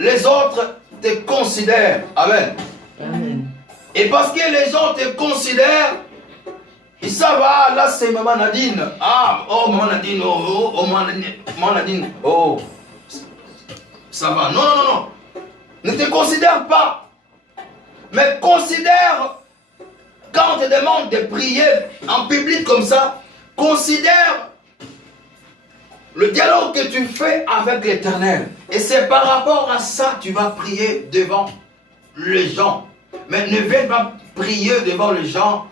les autres te considèrent. Amen. Amen. Et parce que les gens te considèrent, ils savent, ah, là c'est Maman Nadine. Ah, oh, Maman Nadine, Maman Nadine, oh, ça va. Non, non, non, non. Ne te considère pas. Mais considère, quand on te demande de prier en public comme ça, considère le dialogue que tu fais avec l'Éternel. Et c'est par rapport à ça que tu vas prier devant les gens. Mais ne viens pas prier devant les gens,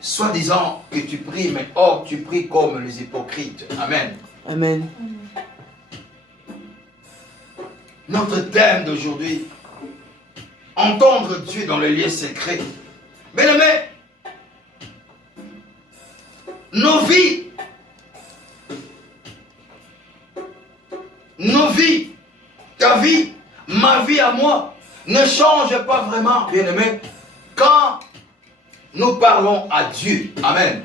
soi-disant que tu pries, mais or tu pries comme les hypocrites. Amen. Amen. Notre thème d'aujourd'hui, entendre Dieu dans les lieux secrets. Bien-aimés, nos vies, ta vie, ma vie à moi, ne change pas vraiment, bien-aimés, quand nous parlons à Dieu. Amen.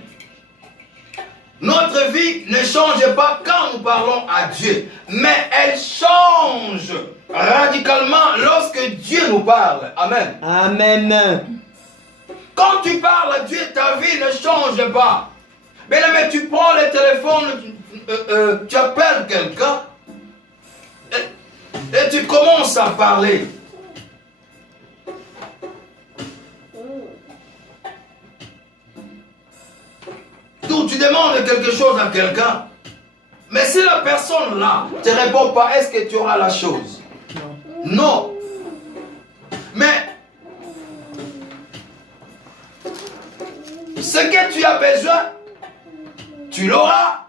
Notre vie ne change pas quand nous parlons à Dieu, mais elle change radicalement lorsque Dieu nous parle. Amen. Amen. Quand tu parles à Dieu, ta vie ne change pas. Mais là, tu prends le téléphone, tu appelles quelqu'un et tu commences à parler. Donc tu demandes quelque chose à quelqu'un, mais si la personne là ne te répond pas, est-ce que tu auras la chose? Non. Mais ce que tu as besoin, tu l'auras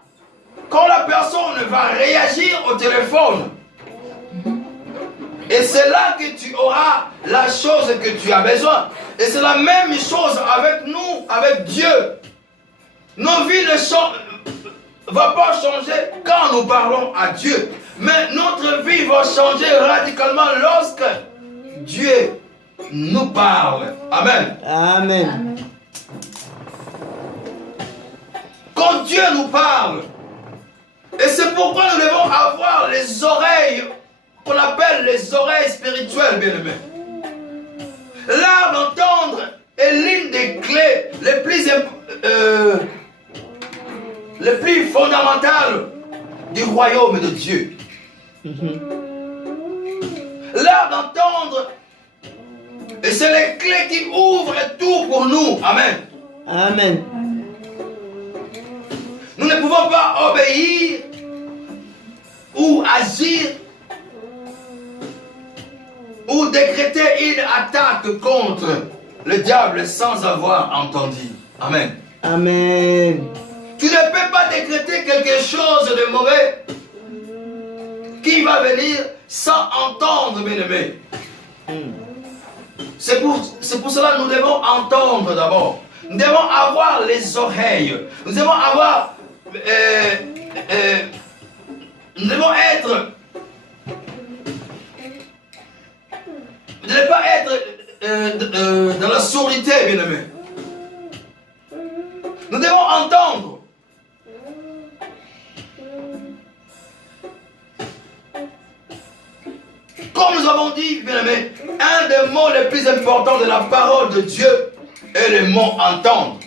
quand la personne va réagir au téléphone. Et c'est là que tu auras la chose que tu as besoin. Et c'est la même chose avec nous, avec Dieu. Nos vies ne vont pas changer quand nous parlons à Dieu. Mais notre vie va changer radicalement lorsque Dieu nous parle. Amen. Amen. Quand Dieu nous parle, et c'est pourquoi nous devons avoir les oreilles, qu'on appelle les oreilles spirituelles, bien-aimés. L'art d'entendre est l'une des clés les plus fondamentales du royaume de Dieu. L'art d'entendre, et c'est les clés qui ouvrent tout pour nous. Amen. Amen. Nous ne pouvons pas obéir ou agir ou décréter une attaque contre le diable sans avoir entendu. Amen. Amen. Tu ne peux pas décréter quelque chose de mauvais qui va venir sans entendre, bien-aimé. C'est pour cela que nous devons entendre d'abord. Nous devons avoir les oreilles. Nous devons avoir... nous devons être... Vous ne devez pas être dans la sourdité, bien-aimé. Nous devons entendre. Comme nous avons dit, bien-aimé, un des mots les plus importants de la parole de Dieu est le mot entendre.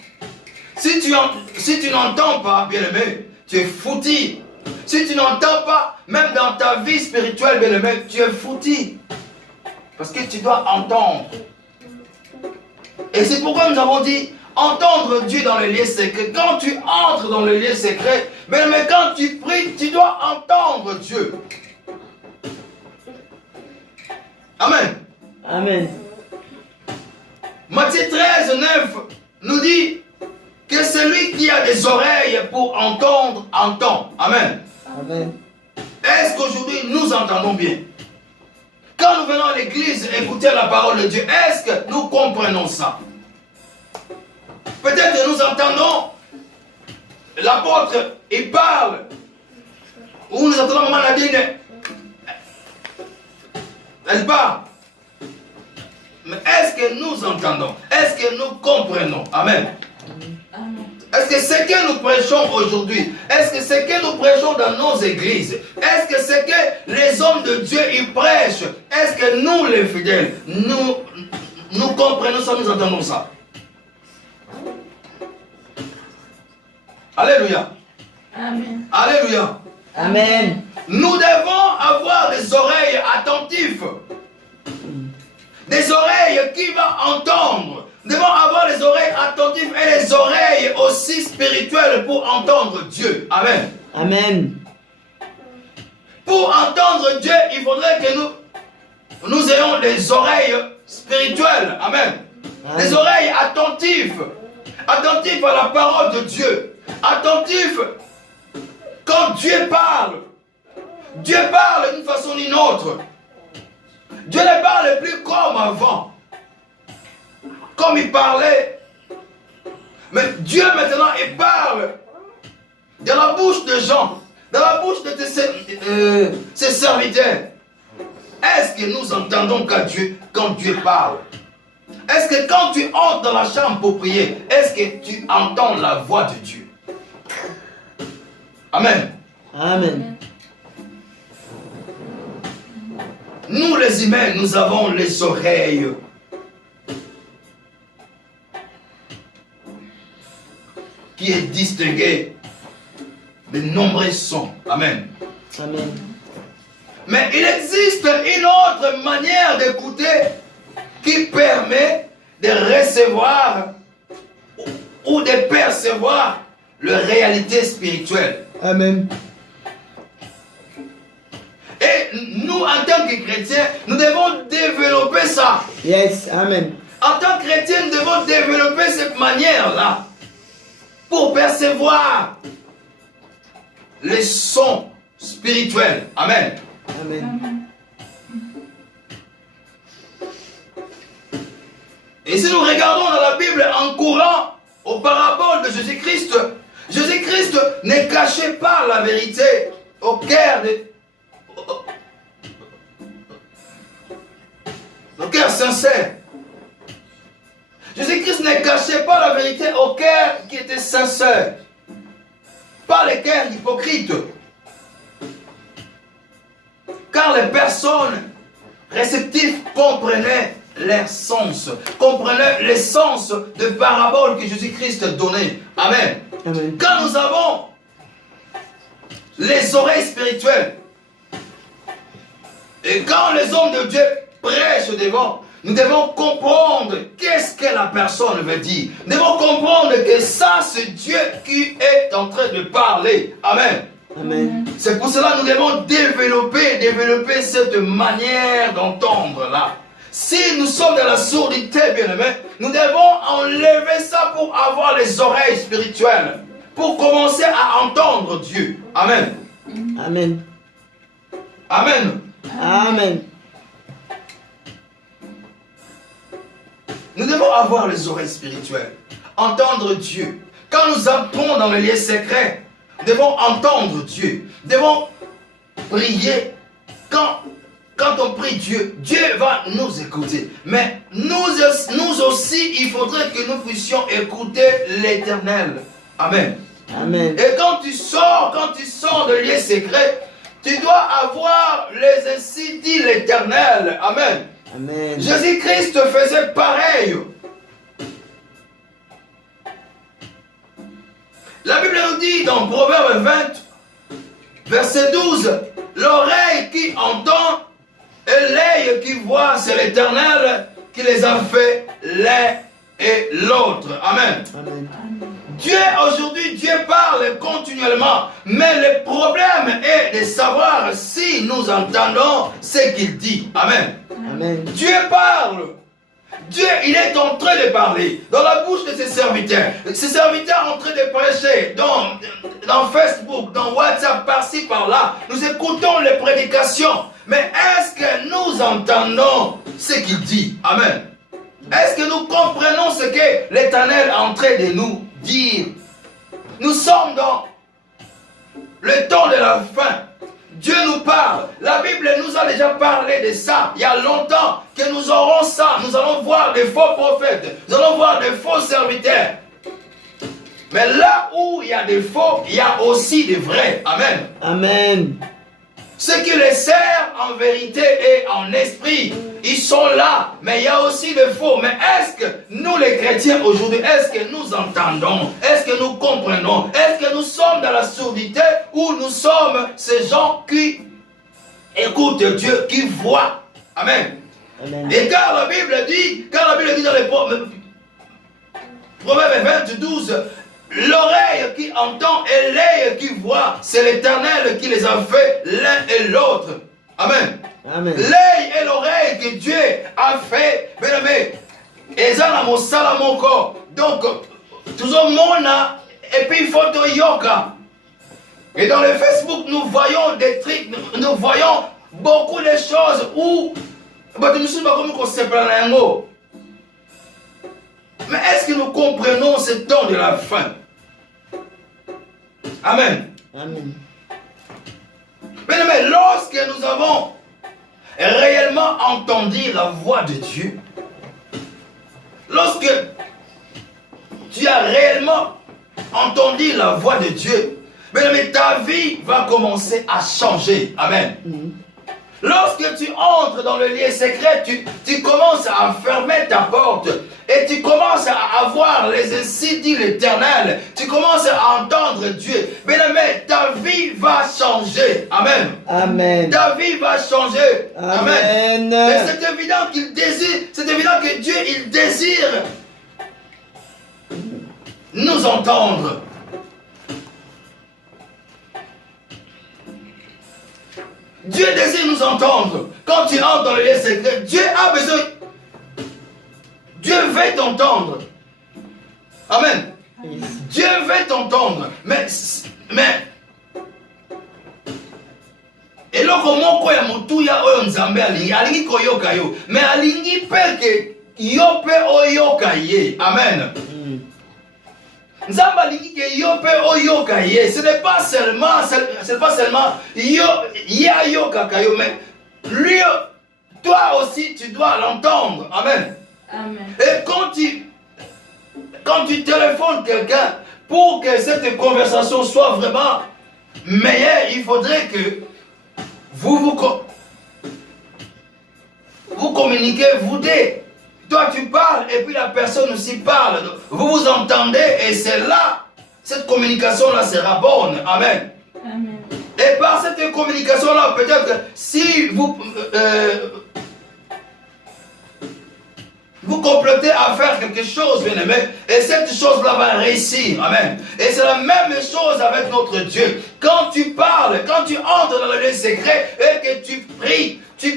Si tu n'entends pas, bien-aimé, tu es foutu. Si tu n'entends pas, même dans ta vie spirituelle, bien-aimé, tu es foutu. Parce que tu dois entendre. Et c'est pourquoi nous avons dit, entendre Dieu dans les lieux secrets. Quand tu entres dans les lieux secrets, bien-aimé, quand tu pries, tu dois entendre Dieu. Amen. Amen. Matthieu 13, 9 nous dit que celui qui a des oreilles pour entendre, entend. Amen. Amen. Est-ce qu'aujourd'hui nous entendons bien? Quand nous venons à l'église écouter la parole de Dieu, est-ce que nous comprenons ça? Peut-être que nous entendons l'apôtre, il parle, ou nous entendons Maman Nadine, elle parle. Mais est-ce que nous entendons? Est-ce que nous comprenons? Amen. Est-ce que ce que nous prêchons aujourd'hui, est-ce que ce que nous prêchons dans nos églises, est-ce que ce que les hommes de Dieu y prêchent, est-ce que nous les fidèles, nous comprenons ça, nous entendons ça? Alléluia. Amen. Alléluia. Amen. Nous devons avoir des oreilles attentives. Des oreilles qui vont entendre. Nous devons avoir les oreilles attentives et les oreilles aussi spirituelles pour entendre Dieu. Amen. Amen. Pour entendre Dieu, il faudrait que nous ayons des oreilles spirituelles. Amen. Amen. Des oreilles attentives. Attentives à la parole de Dieu. Attentives quand Dieu parle. Dieu parle d'une façon ou d'une autre. Dieu ne parle plus comme avant. Comme il parlait. Mais Dieu maintenant, il parle dans la bouche de Jean, dans la bouche de ses serviteurs. Est-ce que nous entendons quand Dieu parle? Est-ce que quand tu entres dans la chambre pour prier, est-ce que tu entends la voix de Dieu? Amen. Amen. Nous les humains, nous avons les oreilles qui est distingué de nombreux sons. Amen. Amen. Mais il existe une autre manière d'écouter qui permet de recevoir ou de percevoir la réalité spirituelle. Amen. Et nous, en tant que chrétiens, nous devons développer ça. Yes. Amen. En tant que chrétiens, nous devons développer cette manière-là pour percevoir les sons spirituels. Amen. Amen. Et si nous regardons dans la Bible en courant aux paraboles de Jésus-Christ, Jésus-Christ ne cachait pas la vérité au cœur sincère. Jésus-Christ ne cachait pas la vérité au cœur qui était sincère. Pas les cœurs hypocrites. Car les personnes réceptives comprenaient leur sens, comprenaient les sens de paraboles que Jésus-Christ donnait. Amen. Amen. Quand nous avons les oreilles spirituelles, et quand les hommes de Dieu prêchent devant, nous devons comprendre qu'est-ce que la personne veut dire. Nous devons comprendre que ça, c'est Dieu qui est en train de parler. Amen. Amen. C'est pour cela que nous devons développer cette manière d'entendre là. Si nous sommes dans la sourdité, bien-aimés, nous devons enlever ça pour avoir les oreilles spirituelles, pour commencer à entendre Dieu. Amen. Amen. Amen. Amen. Nous devons avoir les oreilles spirituelles, entendre Dieu. Quand nous entrons dans le lieu secret, nous devons entendre Dieu. Nous devons prier. Quand on prie Dieu, Dieu va nous écouter. Mais nous aussi, il faudrait que nous puissions écouter l'Éternel. Amen. Amen. Et quand tu sors de lieu secret, tu dois avoir les ainsi dit l'Éternel. Amen. Amen. Jésus-Christ faisait pareil. La Bible nous dit dans Proverbe 20, verset 12, l'oreille qui entend et l'œil qui voit, c'est l'Éternel qui les a fait l'un et l'autre. Amen. Amen. Dieu, aujourd'hui, Dieu parle continuellement, mais le problème est de savoir si nous entendons ce qu'il dit. Amen. Amen. Dieu parle. Dieu, il est en train de parler dans la bouche de ses serviteurs. Ses serviteurs sont en train de prêcher dans Facebook, dans WhatsApp, par-ci, par-là. Nous écoutons les prédications. Mais est-ce que nous entendons ce qu'il dit? Amen. Est-ce que nous comprenons ce que l'Éternel est en train de nous dire? Nous sommes dans le temps de la fin. Dieu nous parle. La Bible nous a déjà parlé de ça. Il y a longtemps que nous aurons ça. Nous allons voir des faux prophètes. Nous allons voir des faux serviteurs. Mais là où il y a des faux, il y a aussi des vrais. Amen. Amen. Ceux qui les servent en vérité et en esprit, ils sont là, mais il y a aussi des faux. Mais est-ce que nous les chrétiens aujourd'hui, est-ce que nous entendons, est-ce que nous comprenons, est-ce que nous sommes dans la sourdité ou nous sommes ces gens qui écoutent Dieu, qui voient? Amen. Amen. Et car la Bible dit dans les Proverbes 22, l'oreille qui entend et l'œil qui voit, c'est l'Éternel qui les a fait l'un et l'autre. Amen. Amen. L'œil et l'oreille que Dieu a fait, bien aimé, et ça dans mon salamoko. Donc, tout le monde a, et puis il faut de yoga. Et dans le Facebook, nous voyons des trucs, nous voyons beaucoup de choses où, mais est-ce que nous comprenons ce temps de la fin? Amen. Amen. Mais lorsque nous avons réellement entendu la voix de Dieu, lorsque tu as réellement entendu la voix de Dieu, mais ta vie va commencer à changer. Amen. Lorsque tu entres dans le lieu secret, tu commences à fermer ta porte et tu commences à avoir les ainsi dit l'Éternel. Tu commences à entendre Dieu. Bien-aimé, ta vie va changer. Amen. Amen. Ta vie va changer. Amen. Mais c'est évident qu'il désire, c'est évident que Dieu, il désire nous entendre. Dieu désire nous entendre. Quand tu entres dans le lieu secret, Dieu a besoin. Dieu veut t'entendre. Amen. Dieu veut t'entendre. Mais eloko moko ya mutuya oyo nzambe alingi koyoka yo. Mais alingi peke yo pe oyoka ye. Amen. Nzamba dit que yo pe oyoka ye. Ce n'est pas seulement yo ya yoka kayo, mais lui, toi aussi tu dois l'entendre. Amen. Amen. Et quand tu téléphones quelqu'un, pour que cette conversation soit vraiment meilleure, il faudrait que vous communiquez, vous deux. Toi tu parles et puis la personne aussi parle. Vous vous entendez et c'est là, cette communication-là sera bonne. Amen. Amen. Et par cette communication-là, peut-être si vous complotez à faire quelque chose, bien aimé, et cette chose-là va réussir. Amen. Et c'est la même chose avec notre Dieu. Quand tu parles, quand tu entres dans le lieu secret et que tu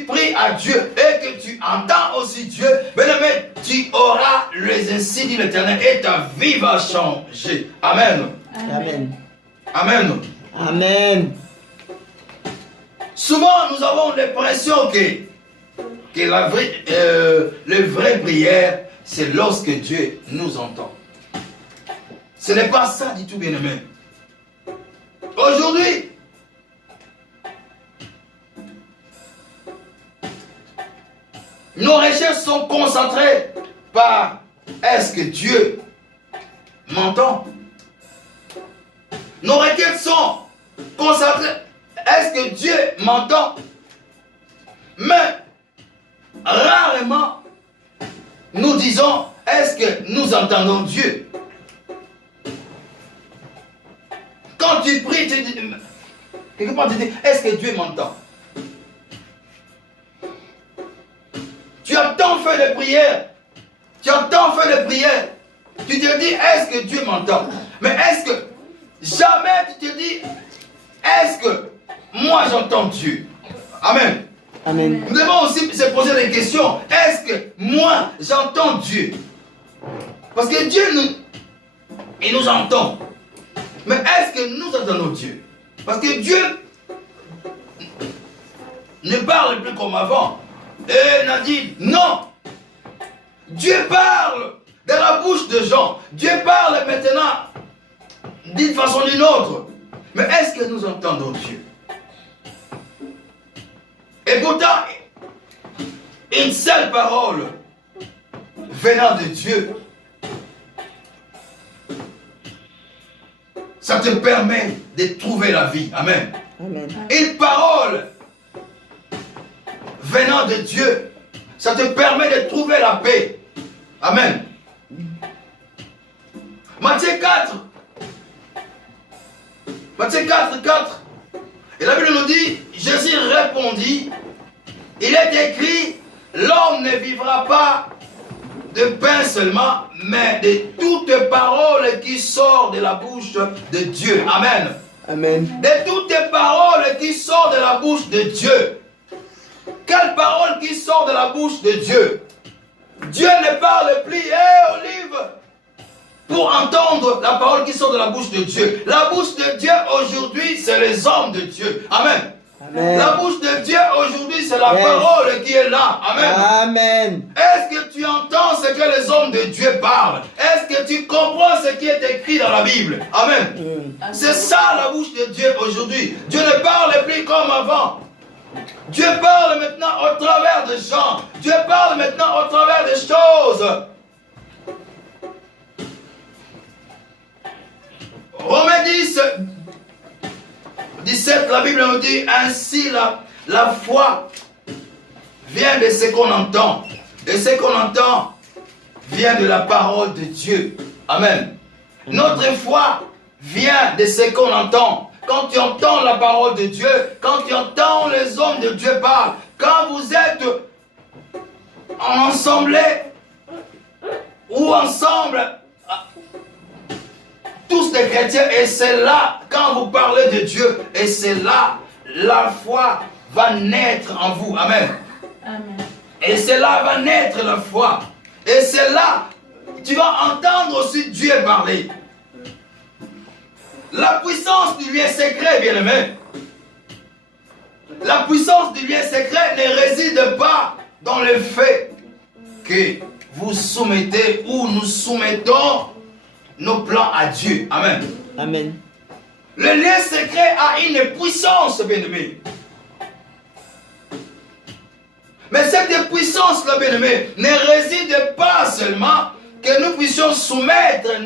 pries à Dieu et que tu entends aussi Dieu, bien aimé, tu auras les ainsi dit l'Éternel et ta vie va changer. Amen. Amen. Amen. Amen. Souvent, nous avons l'impression que la vraie prière, c'est lorsque Dieu nous entend. Ce n'est pas ça du tout, bien-aimé. Aujourd'hui, nos recherches sont concentrées par est-ce que Dieu m'entend? Nos requêtes sont concentrées. Est-ce que Dieu m'entend? Mais rarement nous disons est-ce que nous entendons Dieu? Quand tu pries, tu dis, quelque part tu dis est-ce que Dieu m'entend? Tu as tant fait de prières, tu te dis est-ce que Dieu m'entend? Mais est-ce que jamais tu te dis est-ce que moi j'entends Dieu? Amen. Amen. Nous devons aussi se poser des questions. Est-ce que moi j'entends Dieu? Parce que Dieu il nous entend. Mais est-ce que nous entendons Dieu? Parce que Dieu ne parle plus comme avant. Et Nadine, non. Dieu parle de la bouche de Jean. Dieu parle maintenant d'une façon ou d'une autre. Mais est-ce que nous entendons Dieu? Et pourtant, une seule parole venant de Dieu ça te permet de trouver la vie. Amen. Amen. Une parole venant de Dieu, ça te permet de trouver la paix. Amen. Matthieu 4. Matthieu 4, 4. Et la Bible nous dit, Jésus répondit, il est écrit, l'homme ne vivra pas de pain seulement, mais de toute parole qui sort de la bouche de Dieu. Amen. Amen. De toutes paroles qui sortent de la bouche de Dieu. Quelle parole qui sort de la bouche de Dieu? Dieu ne parle plus, Olive, pour entendre la parole qui sort de la bouche de Dieu. La bouche de Dieu aujourd'hui, c'est les hommes de Dieu. Amen. Amen. La bouche de Dieu aujourd'hui, c'est la parole qui est là. Amen. Amen. Est-ce que tu entends ce que les hommes de Dieu parlent? Est-ce que tu comprends ce qui est écrit dans la Bible? Amen. C'est ça la bouche de Dieu aujourd'hui. Dieu ne parle plus comme avant. Dieu parle maintenant au travers de gens. Dieu parle maintenant au travers des choses. Romains 10, 17, la Bible nous dit, ainsi la foi vient de ce qu'on entend. Et ce qu'on entend vient de la parole de Dieu. Amen. Notre foi vient de ce qu'on entend. Quand tu entends la parole de Dieu, quand tu entends les hommes de Dieu parler, quand vous êtes ensemble ou ensemble, tous les chrétiens, et c'est là, quand vous parlez de Dieu, et c'est là, la foi va naître en vous. Amen. Amen. Et c'est là va naître la foi. Et c'est là, tu vas entendre aussi Dieu parler. La puissance du lien secret, bien-aimé. La puissance du lien secret ne réside pas dans le fait que vous soumettez ou nous soumettons nos plans à Dieu. Amen. Amen. Le lien secret a une puissance, bien-aimé. Mais cette puissance-là, bien-aimé, ne réside pas seulement que nous puissions soumettre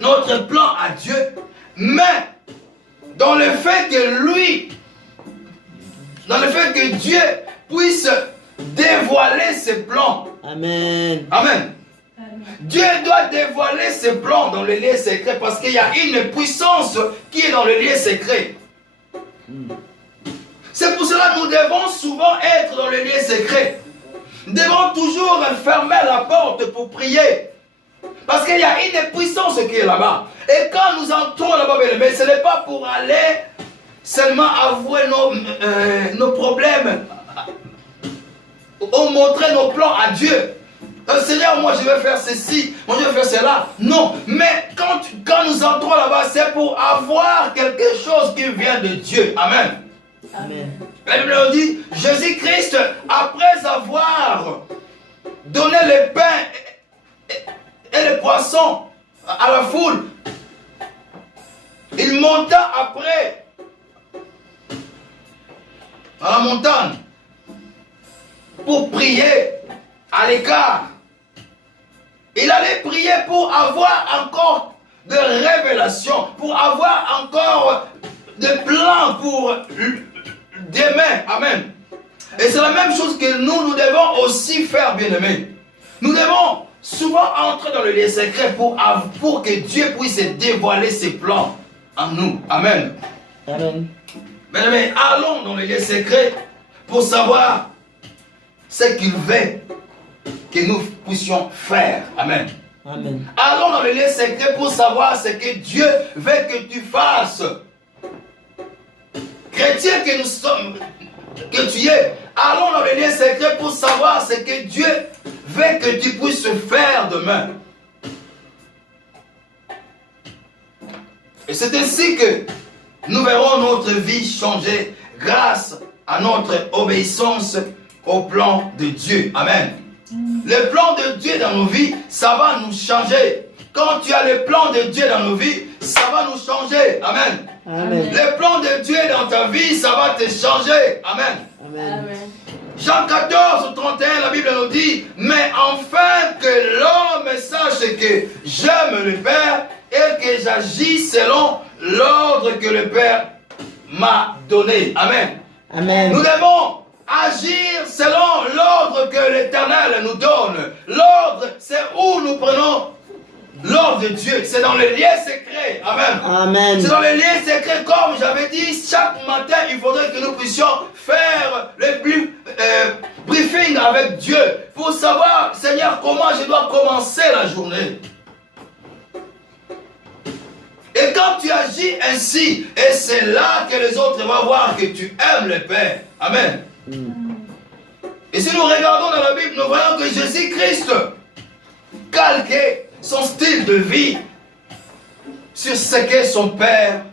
notre plan à Dieu, mais dans le fait que lui, dans le fait que Dieu puisse dévoiler ses plans. Amen. Amen. Dieu doit dévoiler ses plans dans le lieu secret parce qu'il y a une puissance qui est dans le lieu secret. C'est pour cela que nous devons souvent être dans le lieu secret. Nous devons toujours fermer la porte pour prier. Parce qu'il y a une puissance qui est là-bas. Et quand nous entrons là-bas, mais ce n'est pas pour aller seulement avouer nos problèmes ou montrer nos plans à Dieu. Seigneur, moi je vais faire ceci, moi je vais faire cela. Non, mais quand nous entrons là-bas, c'est pour avoir quelque chose qui vient de Dieu. Amen. Amen. La Bible nous dit, Jésus-Christ, après avoir donné le pain et le poisson à la foule, il monta après à la montagne pour prier à l'écart. Il allait prier pour avoir encore de révélations, pour avoir encore de plans pour demain. Amen. Et c'est la même chose que nous devons aussi faire, bien-aimés. Nous devons souvent entrer dans le lieu secret pour que Dieu puisse dévoiler ses plans en nous. Amen. Amen. Bien-aimés, allons dans le lieu secret pour savoir ce qu'il veut que nous puissions faire. Amen. Amen. Allons dans le lieu secret pour savoir ce que Dieu veut que tu fasses. Chrétien que nous sommes, que tu es, allons dans le lieu secret pour savoir ce que Dieu veut que tu puisses faire demain. Et c'est ainsi que nous verrons notre vie changer grâce à notre obéissance au plan de Dieu. Amen. Le plan de Dieu dans nos vies, ça va nous changer. Quand tu as le plan de Dieu dans nos vies, ça va nous changer. Amen. Amen. Le plan de Dieu dans ta vie, ça va te changer. Amen. Amen. Jean 14, 31, la Bible nous dit, mais enfin que l'homme sache que j'aime le Père et que j'agis selon l'ordre que le Père m'a donné. Amen. Amen. Nous devons agir selon l'ordre que l'Éternel nous donne. L'ordre, c'est où nous prenons l'ordre de Dieu. C'est dans les liens secrets. Amen. Amen. C'est dans les liens secrets, comme j'avais dit, chaque matin, il faudrait que nous puissions faire le briefing avec Dieu pour savoir, Seigneur, comment je dois commencer la journée. Et quand tu agis ainsi, et c'est là que les autres vont voir que tu aimes le Père. Amen. Et si nous regardons dans la Bible, nous voyons que Jésus-Christ calquait son style de vie sur ce que son Père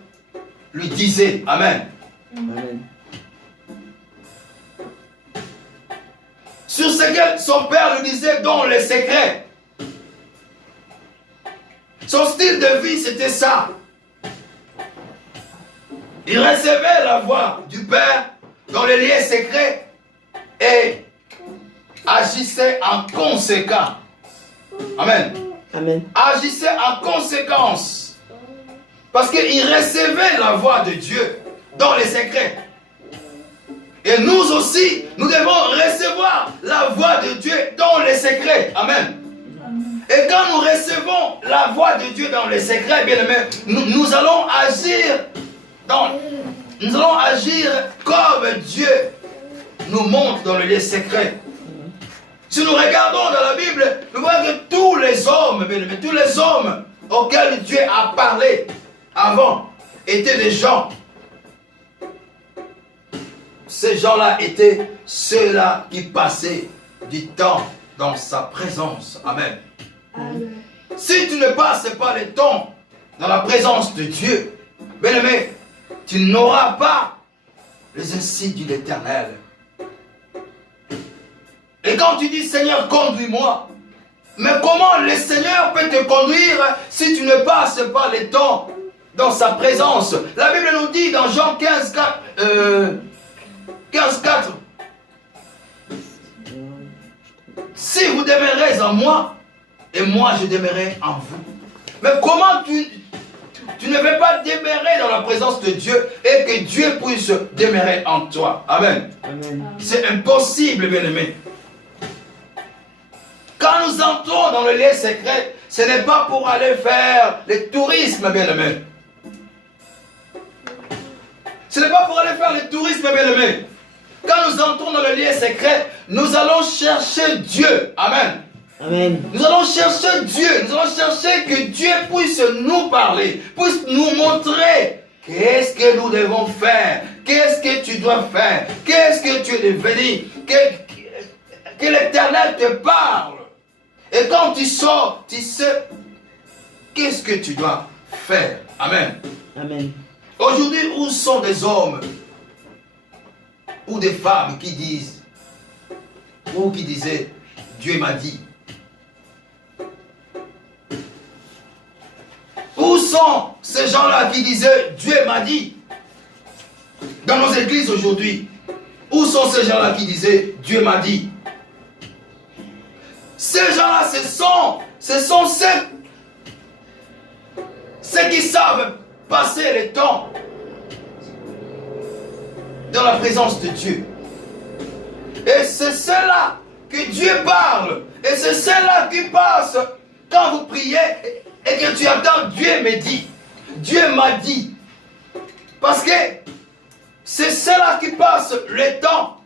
lui disait. Amen. Amen. Sur ce que son Père lui disait dans les secrets. Son style de vie, c'était ça. Il recevait la voix du Père dans les liens secrets et agissait en conséquence. Amen. Amen. Agissait en conséquence. Parce qu'il recevait la voix de Dieu dans les secrets. Et nous aussi, nous devons recevoir la voix de Dieu dans les secrets. Amen. Et quand nous recevons la voix de Dieu dans les secrets, bien aimés, nous allons agir comme Dieu nous montre dans les secrets. Si nous regardons dans la Bible, nous voyons que tous les hommes, bien aimés, tous les hommes auxquels Dieu a parlé avant étaient des gens. Ces gens-là étaient ceux-là qui passaient du temps dans sa présence. Amen. Amen. Si tu ne passes pas le temps dans la présence de Dieu, bien-aimé, tu n'auras pas les insights de l'Éternel. Et quand tu dis Seigneur, conduis-moi, mais comment le Seigneur peut te conduire si tu ne passes pas le temps dans sa présence? La Bible nous dit dans Jean 15, 4, si vous demeurez en moi, et moi je demeurerai en vous. Mais comment tu ne veux pas demeurer dans la présence de Dieu et que Dieu puisse demeurer en toi? Amen. Amen. C'est impossible, bien-aimé. Quand nous entrons dans le lieu secret, ce n'est pas pour aller faire le tourisme, bien-aimé. Ce n'est pas pour aller faire le tourisme, bien-aimé. Quand nous entrons dans le lieu secret, nous allons chercher Dieu. Amen. Amen. Nous allons chercher Dieu. Nous allons chercher que Dieu puisse nous parler, puisse nous montrer qu'est-ce que nous devons faire, qu'est-ce que tu dois faire, qu'est-ce que tu es devenu, que l'Éternel te parle. Et quand tu sors, tu sais qu'est-ce que tu dois faire. Amen. Amen. Aujourd'hui, où sont des hommes ou des femmes qui disent, ou qui disaient, Dieu m'a dit? Où sont ces gens-là qui disaient, Dieu m'a dit? Dans nos églises aujourd'hui, où sont ces gens-là qui disaient, Dieu m'a dit? Ces gens-là, ce sont ceux qui savent passer le temps dans la présence de Dieu. Et c'est ceux-là que Dieu parle. Et c'est ceux-là qui passent quand vous priez et que tu attends, Dieu me dit. Dieu m'a dit. Parce que c'est ceux-là qui passent le temps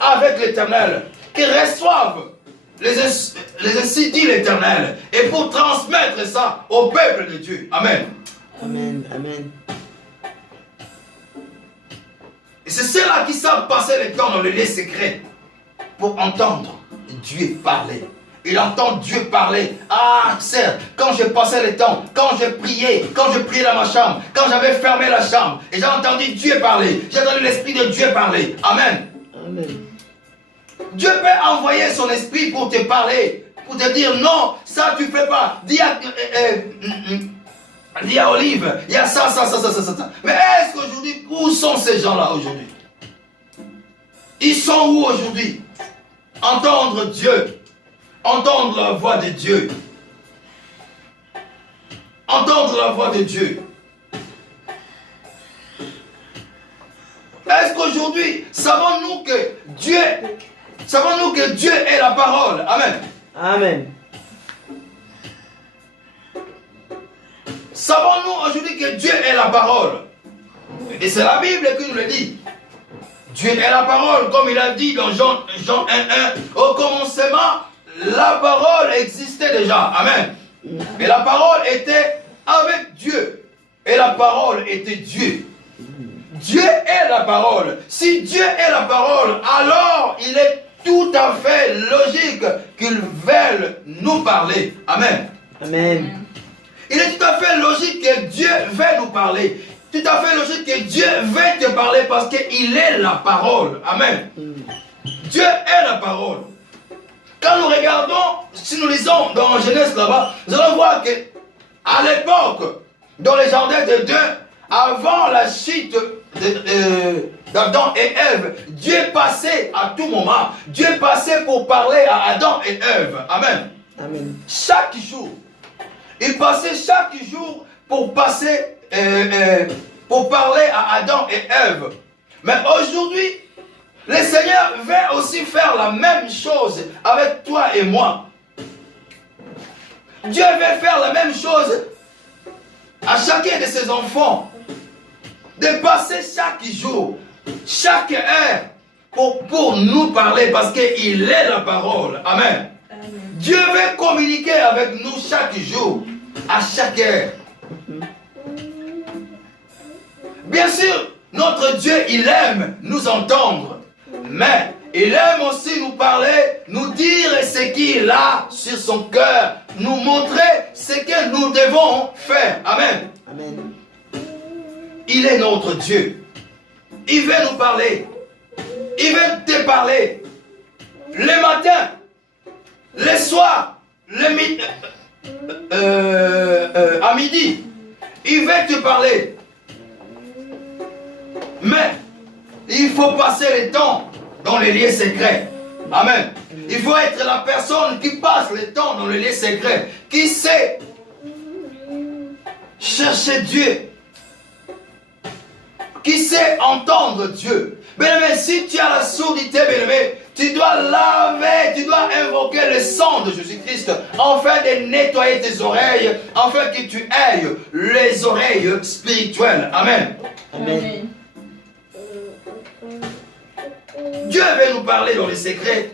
avec l'Éternel, qui reçoivent les insights de l'Éternel, et pour transmettre ça au peuple de Dieu. Amen. Amen. Amen. Et c'est ceux-là qui savent passer le temps dans le lieu secret pour entendre Dieu parler. Il entend Dieu parler. Ah, certes, quand je passais le temps, quand je priais dans ma chambre, quand j'avais fermé la chambre, et j'ai entendu Dieu parler, j'ai entendu l'Esprit de Dieu parler. Amen. Amen. Dieu peut envoyer son esprit pour te parler, pour te dire non, ça tu fais pas. Dis à Olive, il y a ça. Mais est-ce qu'aujourd'hui, où sont ces gens-là aujourd'hui? Ils sont où aujourd'hui? Entendre Dieu, entendre la voix de Dieu, entendre la voix de Dieu? Est-ce qu'aujourd'hui, savons-nous que Dieu est la parole? Amen. Amen. Savons-nous aujourd'hui que Dieu est la parole? Et c'est la Bible qui nous le dit. Dieu est la parole, comme il a dit dans Jean 1:1. Au commencement, la parole existait déjà. Amen. Et la parole était avec Dieu. Et la parole était Dieu. Dieu est la parole. Si Dieu est la parole, alors il est tout à fait logique qu'il veuille nous parler. Amen. Amen. Il est tout à fait logique que Dieu veuille nous parler. Tout à fait logique que Dieu veuille te parler parce qu'il est la parole. Amen. Dieu est la parole. Quand nous regardons, si nous lisons dans Genèse là-bas, nous allons voir que à l'époque, dans les jardins de Dieu, avant la chute d'Adam et Ève, Dieu passait à tout moment. Dieu passait pour parler à Adam et Ève. Amen. Amen. Chaque jour. Il passait chaque jour pour parler à Adam et Ève. Mais aujourd'hui, le Seigneur veut aussi faire la même chose avec toi et moi. Dieu veut faire la même chose à chacun de ses enfants. De passer chaque jour, chaque heure pour nous parler parce qu'il est la parole. Amen. Amen. Dieu veut communiquer avec nous chaque jour, à chaque heure. Bien sûr, notre Dieu, il aime nous entendre, mais il aime aussi nous parler, nous dire ce qu'il a sur son cœur, nous montrer ce que nous devons faire. Amen. Amen. Il est notre Dieu. Il veut nous parler. Il veut te parler. Le matin, le soir, à midi. Il veut te parler. Mais, il faut passer le temps dans les lieux secrets. Amen. Il faut être la personne qui passe le temps dans les lieux secrets. Qui sait chercher Dieu. Qui sait entendre Dieu. Bien-aimé, si tu as la sourdité, bien-aimé, tu dois laver, tu dois invoquer le sang de Jésus-Christ afin de nettoyer tes oreilles, afin que tu aies les oreilles spirituelles. Amen. Amen. Dieu veut nous parler dans les secrets,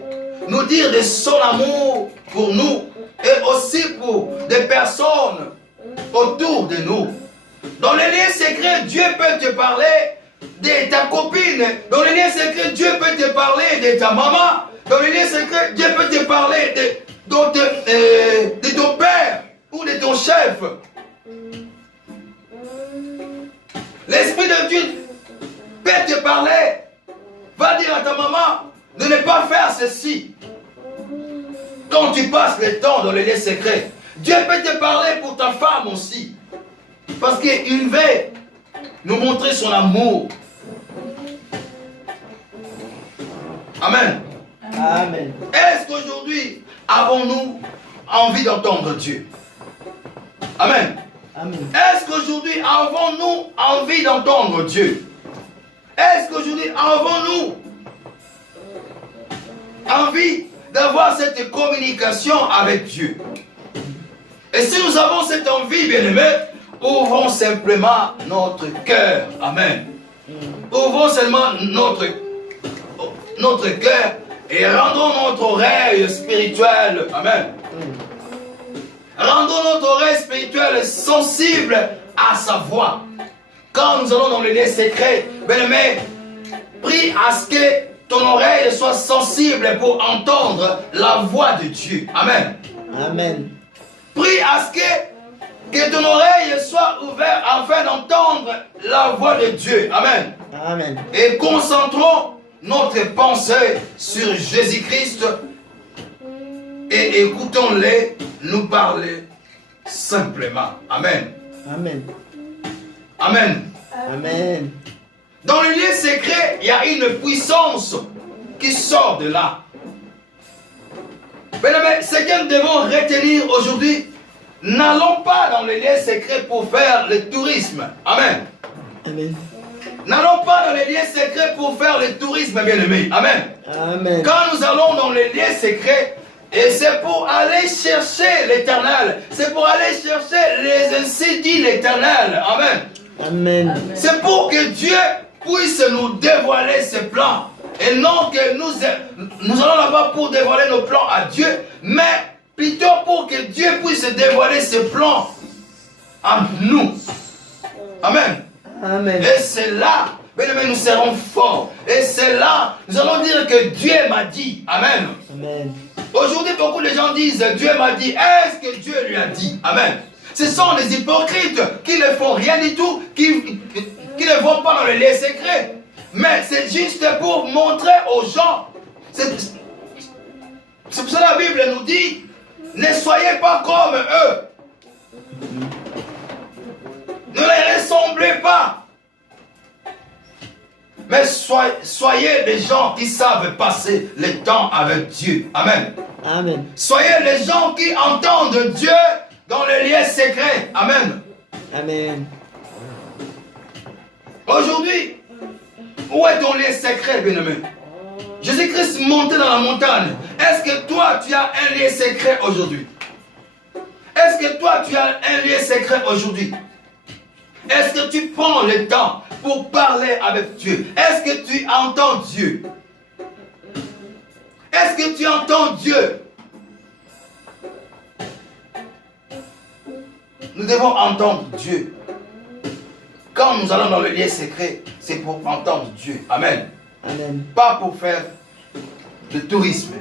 nous dire de son amour pour nous et aussi pour des personnes autour de nous. Dans les liens secrets, Dieu peut te parler de ta copine. Dans les liens secrets, Dieu peut te parler de ta maman. Dans les liens secrets, Dieu peut te parler de ton père ou de ton chef. L'Esprit de Dieu peut te parler. Va dire à ta maman de ne pas faire ceci. Quand tu passes le temps dans les liens secrets, Dieu peut te parler pour ta femme aussi. Parce qu'il veut nous montrer son amour. Amen. Amen. Est-ce qu'aujourd'hui, avons-nous envie d'entendre Dieu? Amen. Amen. Est-ce qu'aujourd'hui, avons-nous envie d'entendre Dieu? Est-ce qu'aujourd'hui, avons-nous envie d'avoir cette communication avec Dieu? Et si nous avons cette envie, bien-aimés, ouvrons simplement notre cœur. Amen. Ouvrons seulement notre cœur et rendons notre oreille spirituelle. Amen. Rendons notre oreille spirituelle sensible à sa voix. Quand nous allons dans les lieux secrets, bien-aimé, prie à ce que ton oreille soit sensible pour entendre la voix de Dieu. Amen. Amen. Prie à ce que ton oreille soit ouverte afin d'entendre la voix de Dieu. Amen. Amen. Et concentrons notre pensée sur Jésus-Christ et écoutons-les nous parler simplement. Amen. Amen. Amen. Amen. Dans le lieu secret, il y a une puissance qui sort de là. Mais ce que nous devons retenir aujourd'hui, n'allons pas dans les lieux secrets pour faire le tourisme. Amen. Amen. N'allons pas dans les lieux secrets pour faire le tourisme, bien-aimés. Amen. Amen. Quand nous allons dans les lieux secrets, et c'est pour aller chercher l'éternel. C'est pour aller chercher les ainsi dit l'éternel. Amen. Amen. C'est pour que Dieu puisse nous dévoiler ses plans. Et non que nous allons là-bas pour dévoiler nos plans à Dieu, mais plutôt pour que Dieu puisse dévoiler ses plans à nous. Amen. Amen. Et c'est là, bien aimé, nous serons forts. Et c'est là, nous allons dire que Dieu m'a dit. Amen. Amen. Aujourd'hui, beaucoup de gens disent Dieu m'a dit. Est-ce que Dieu lui a dit? Amen. Ce sont des hypocrites qui ne font rien du tout, qui ne vont pas dans les lieux secrets. Mais c'est juste pour montrer aux gens. C'est pour ça que la Bible nous dit, ne soyez pas comme eux. Ne les ressemblez pas. Mais soyez des gens qui savent passer le temps avec Dieu. Amen. Amen. Soyez les gens qui entendent Dieu dans les lieux secrets. Amen. Amen. Aujourd'hui, où est ton lieu secret, bien-aimé? Jésus-Christ montait dans la montagne. Est-ce que toi, tu as un lieu secret aujourd'hui? Est-ce que toi, tu as un lieu secret aujourd'hui? Est-ce que tu prends le temps pour parler avec Dieu? Est-ce que tu entends Dieu? Est-ce que tu entends Dieu? Nous devons entendre Dieu. Quand nous allons dans le lieu secret, c'est pour entendre Dieu. Amen. Amen. Pas pour faire le tourisme.